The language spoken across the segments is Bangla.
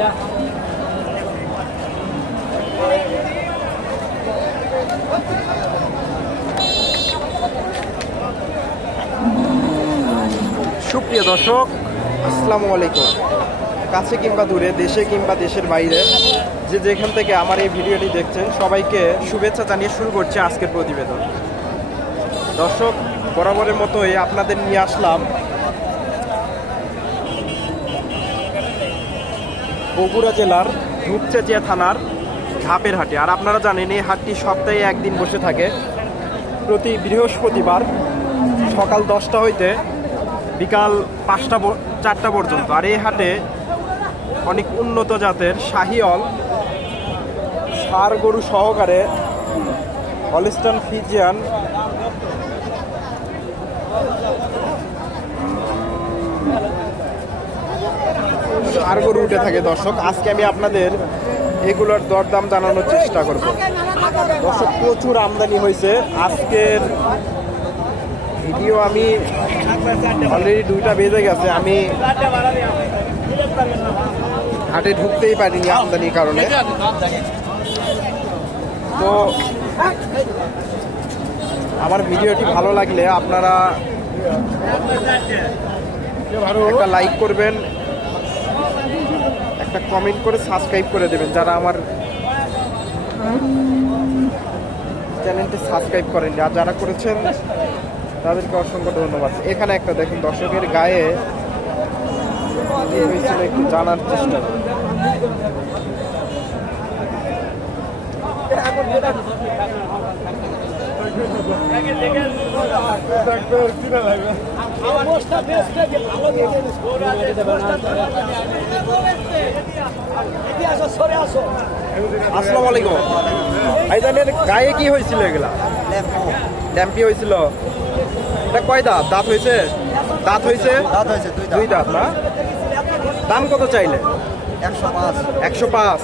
সুপ্রিয় দর্শক, আসসালামু আলাইকুম। কাছে কিংবা দূরে, দেশে কিংবা দেশের বাইরে, যে যেখান থেকে আমার এই ভিডিওটি দেখছেন, সবাইকে শুভেচ্ছা জানিয়ে শুরু করছে আজকের প্রতিবেদন। দর্শক, বরাবরের মতোই আপনাদের নিয়ে আসলাম বগুড়া জেলার ধূপচেচিয়া থানার ধাপের হাটে। আর আপনারা জানেন, এই হাটটি সপ্তাহে একদিন বসে থাকে। প্রতি বৃহস্পতিবার সকাল দশটা হইতে বিকাল পাঁচটা চারটা পর্যন্ত। আর এই হাটে অনেক উন্নত জাতের শাহিয়ল সার গরু সহকারে, হলিস্টন ফিজিয়ান সার গরু উঠে থাকে, দর্শক। আজকে আমি আপনাদের এগুলোর দরদাম জানানোর চেষ্টা করব। দর্শক, প্রচুর আমদানি হয়েছে। আজকের ভিডিও আমি অলরেডি দুইটা বেজে গেছে। আমি হাটে ঢুকতেই পারিনি আমদানির কারণে। তো আমার ভিডিওটি ভালো লাগলে আপনারা একটা লাইক করবেন। একটা কমেন্ট করে সাবস্ক্রাইব করে দেবেন, যারা আমার চ্যানেলটি সাবস্ক্রাইব করেননি। আর যারা করেছেন, তাদেরকে অসংখ্য ধন্যবাদ। এখানে একটা দেখুন, দর্শকের গায়ে একটু জানার চেষ্টা। আসসালামু আলাইকুম। ভাইজানের গায়ে কি হয়েছিল এগুলা? ড্যাম্পি হয়েছিল। এটা কয় দাঁত? দাঁত হয়েছে? দাঁত হয়েছে? দাঁত হয়েছে দুই দাঁত। দুই দাঁত না? দাম কত চাইলে? একশো পাঁচ। একশো পাঁচ।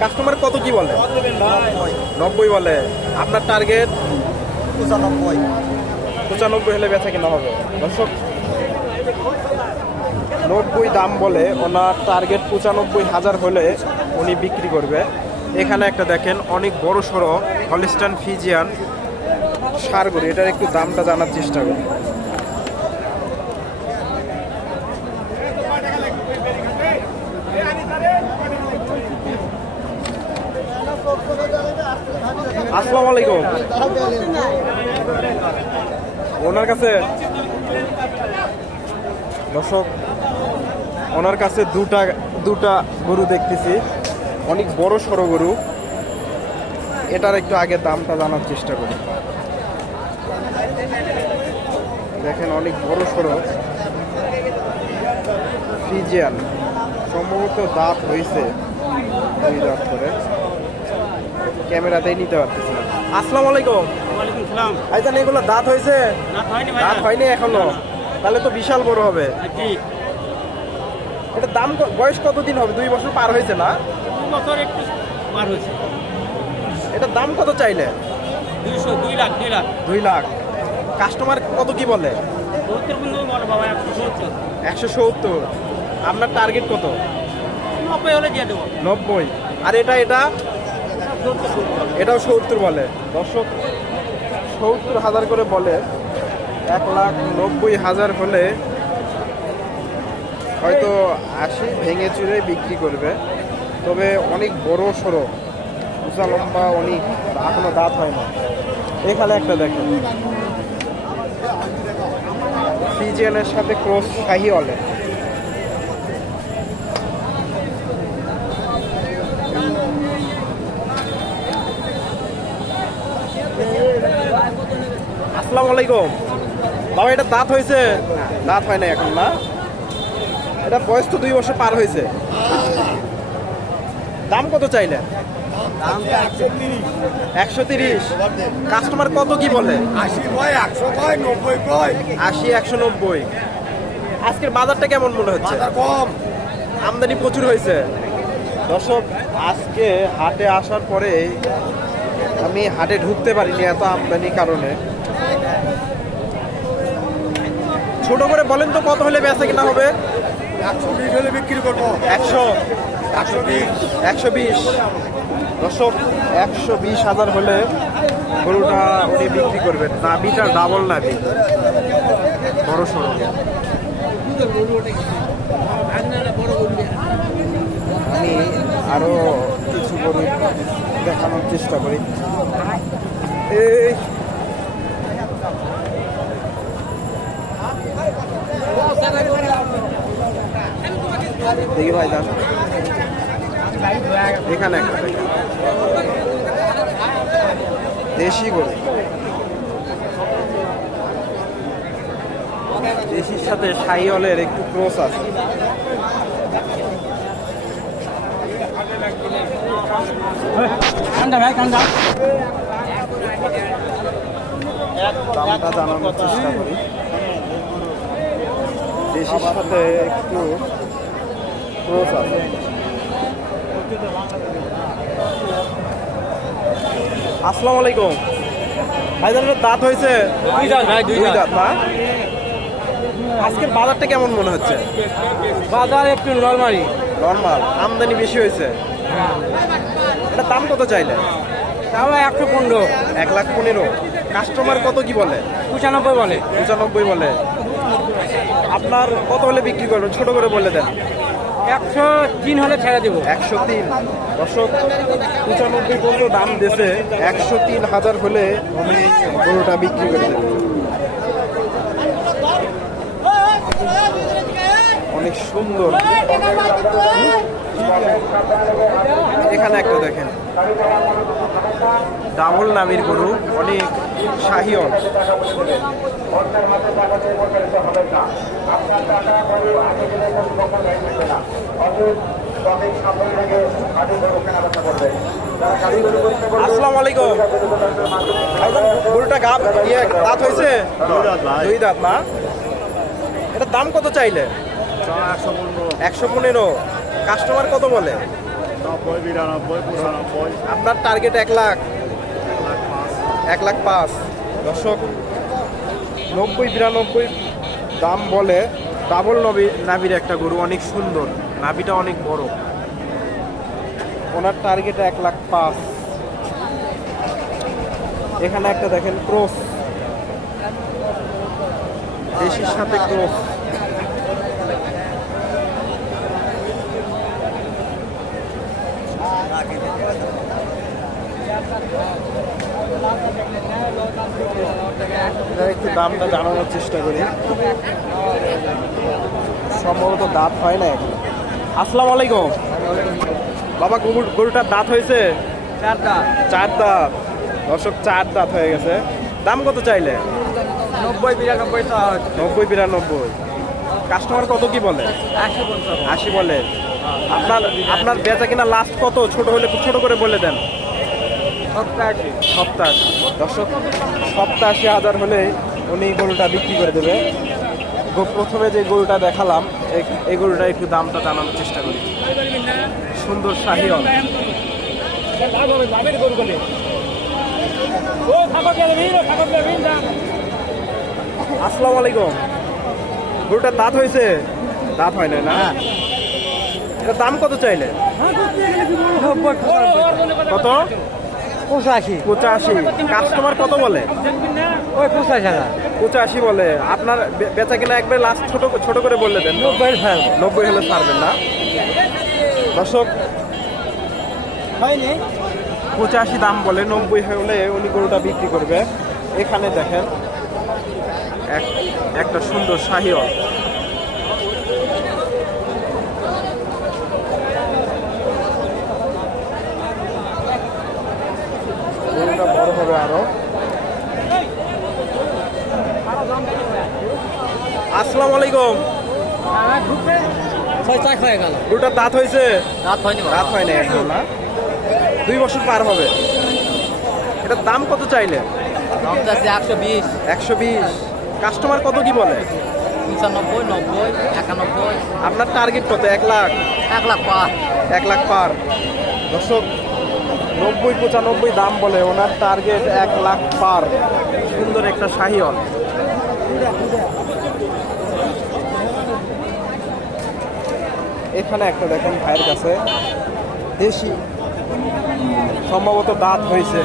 কাস্টমার কত কি বলে? নব্বই বলে। আপনার টার্গেট? পঁচানব্বই। পঁচানব্বই হলে বেচা কিনা হবে? দর্শক, নব্বই দাম বলে ওনার টার্গেট পঁচানব্বই হাজার হলে উনি বিক্রি করবে। এখানে একটা দেখেন, অনেক বড় সড়ো হলিস্টান ফিজিয়ান সারগুড়ি। এটার একটু দামটা জানার চেষ্টা করি আসসালামু আলাইকুম। ওনার কাছে দর্শক, ওনার কাছে দুটা দুটা গরু দেখতেছি। অনেক বড় সড়ো গরু। এটার একটু আগে দামটা জানার চেষ্টা করি। দেখেন, অনেক বড় সড়ো। ফ্রিজিয়ান। সম্ভবত দাঁত হয়েছে দুই দাঁত করে। ক্যামেরাতেই নিতে পারতেছি আসসালামু আলাইকুম। আইজান এগুলো দাঁত হয়েছে? না হয়নি ভাই। দাঁত হয়নি এখনও? তাহলে তো বিশাল বড় হবে। জি এটা দাম ক- বয়স কতদিন হবে? দুই বছর পার হয়েছে না? বছর একটু পার হয়েছে। এটার দাম কত চাইলে? দুইশো দুই লাখ দুই লাখ। দুই লাখ। কাস্টমার কত কি বলে? একশো সত্তর। আপনার টার্গেট কত? নব্বই হলে দিয়ে দেবো। নব্বই। আর এটা এটা? এটাও সত্তর বলে। দর্শক সত্তর হাজার করে বলে, এক লাখ নব্বই হাজার হলে হয়তো আশি ভেঙে চুরে বিক্রি করবে। তবে অনেক বড় সড়ো, উঁচা লম্বা অনেক এখনও দাঁত হয় না। এখানে একটা দেখেন। ফিজিয়ানের সাথে ক্রস শাহি অলে আসসালামু আলাইকুম। বাবা এটা দাঁত হয়েছে? দাঁত হয় না এখন না? এটা বয়স তো দুই বছর পার হয়েছে। দাম কত চাইলেন? একশো তিরিশ। কাস্টমার কত কি বলে? আশি একশো নব্বই আজকের বাজারটা কেমন মনে হচ্ছে? কম। আমদানি প্রচুর হয়েছে। দর্শক আজকে হাটে আসার পরে আমি হাটে ঢুকতে পারিনি এত আমদানির কারণে। ছোট করে বলেন তো কত হলে বেচা কিনা হবে? একশো বিশ হলে বিক্রি করব। একশো। একশো বিশ। একশো বিশ। দর্শক একশো বিশ হাজার হলে গরুটা উনি বিক্রি করবেন। না নাবিটা ডাবল নাবি বড় সড়ো। আমি আরও কিছু গরু দেখানোর চেষ্টা করি। এই দেখি ভাই দাম এখানে একটা দেশি গরু। দেশির সাথে সাইওয়ালের একটু ক্রস আছে। দামটা জানানোর চেষ্টা করি। দেশির সাথে একটু ক্রস আছে। আসসালামু আলাইকুম। ভাইজানের দাঁত হয়েছে। দুই দাঁত ভাই দুই দুই দাঁত। দাঁত না? আজকের বাজারটা কেমন মনে হচ্ছে? বাজার একটু নরমালি নর্মাল আমদানি বেশি হয়েছে। এটা দাম কত চাইলে? তাও একশো পনেরো। এক লাখ পনেরো। কাস্টমার কত কি বলে? পঁচানব্বই বলে। পঁচানব্বই বলে। আপনার কত হলে বিক্রি করবেন? ছোট করে বলে দেন। একশো তিন হলে ছেড়ে দেবো। একশো তিন। দশক পঁচানব্বই পর্যন্ত দাম দিয়েছে। একশো তিন হাজার হলে উনি গরুটা বিক্রি করে দেবেন অনেক সুন্দর। এখানে একটা দেখেন। ডাবল নামের গরু অনেক শাহিয়ল আসসালামু আলাইকুম গরুটা গাব ইয়ে দাঁত হয়েছে? দুই দাঁত না এটার দাম কত চাইলে? একশো পনেরো। কাস্টমার কত বলে? নব্বই বিরানব্বই পঁচানব্বই আপনার টার্গেট এক লাখ। এক লাখ পাঁচ। দর্শক নব্বই বিরানব্বই দাম বলে ডাবল নবী নাভির একটা গরু অনেক সুন্দর নাভিটা অনেক বড়। ওনার টার্গেট এক লাখ পাঁচ। এখানে একটা দেখেন ক্রস। দেশির সাথে ক্রস। একটু দামটা জানানোর চেষ্টা করি। সম্ভবত দাঁত হয় না এখন। আসসালামু আলাইকুম। বাবা গরু গরুটার দাঁত হয়েছে? চারটা। চার দাঁত দর্শক চার দাঁত হয়ে গেছে। দাম কত চাইলে? নব্বই বিরানব্বই নব্বই বিরানব্বই। কাস্টমার কত কি বলে? আশি বলে। আপনার আপনার বেচা কিনা লাস্ট কত? ছোট হলে ছোট করে বলে দেন। সপ্তাহে দর্শক সপ্তাশি হাজার হলে উনি গরুটা বিক্রি করে দেবে। গো- প্রথমে যে গরুটা দেখালাম এই- গরুটা একটু দামটা জানানোর চেষ্টা করি। সুন্দর শাহিয়ল আসসালামু আলাইকুম। গরুটার দাঁত হয়েছে? দাঁত হয় না না? এটা দাম কত চাইলে? কত? পঁচাশি। পঁচাশি। কাস্টমার কত বলে? ওই পঁচাশি হাজার পঁচাশি বলে। আপনার বেচা কিনা একবার লাস্ট ছোট ছোট করে বললে দেন। নব্বই নব্বই হলে ছাড়বেন না। দর্শক হয়নি? পঁচাশি দাম বলে নব্বই হলে উনি গরুটা বিক্রি করবে। এখানে দেখেন এক একটা সুন্দর শাহিও গরুটা বড় হবে আরও আসসালামু আলাইকুম। গরুটার দাঁত হয়েছে? রাত হয়নি রাত হয় না এখন না। দুই বছর পার হবে। এটার দাম কত চাইলে একশো বিশ। একশো বিশ। কাস্টমার কত কি বলে? পঁচানব্বই নব্বই একানব্বই। আপনার টার্গেট কত? এক লাখ? এক লাখ পাঁচ এক লাখ পার। দর্শক নব্বই পঁচানব্বই দাম বলে ওনার টার্গেট এক লাখ পার। সুন্দর একটা শাহিওয়াল এখানে একটা দেখেন ভাইয়ের কাছে দেশি সম্ভবত দাঁত হয়েছে।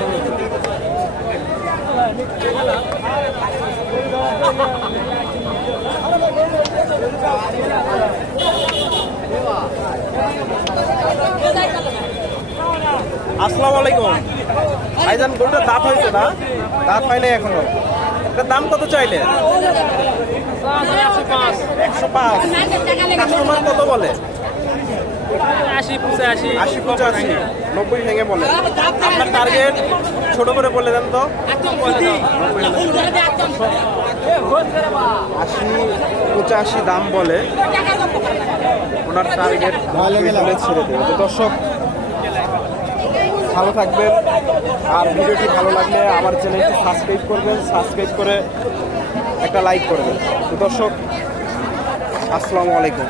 আসসালামু আলাইকুম। ভাইজান গরুটার দাঁত হয়েছে না? দাঁত হয় নাই এখনও। এটার দাম কত চাইলে? একশো পাঁচ। কাস্টমার কত বলে? আশি পঁচাশি আশি পঁচাশি নব্বই ভেঙে বলে। আপনার টার্গেট ছোট করে বলে দেন তো। আশি পঁচাশি দাম বলে। ওনার টার্গেট ছেড়ে দেবে। তো দর্শক ভালো থাকবেন। আর ভিডিওটি ভালো লাগলে আমার চ্যানেলটি সাবস্ক্রাইব করবেন। সাবস্ক্রাইব করে একটা লাইক করবেন। তো দর্শক আসসালামু আলাইকুম।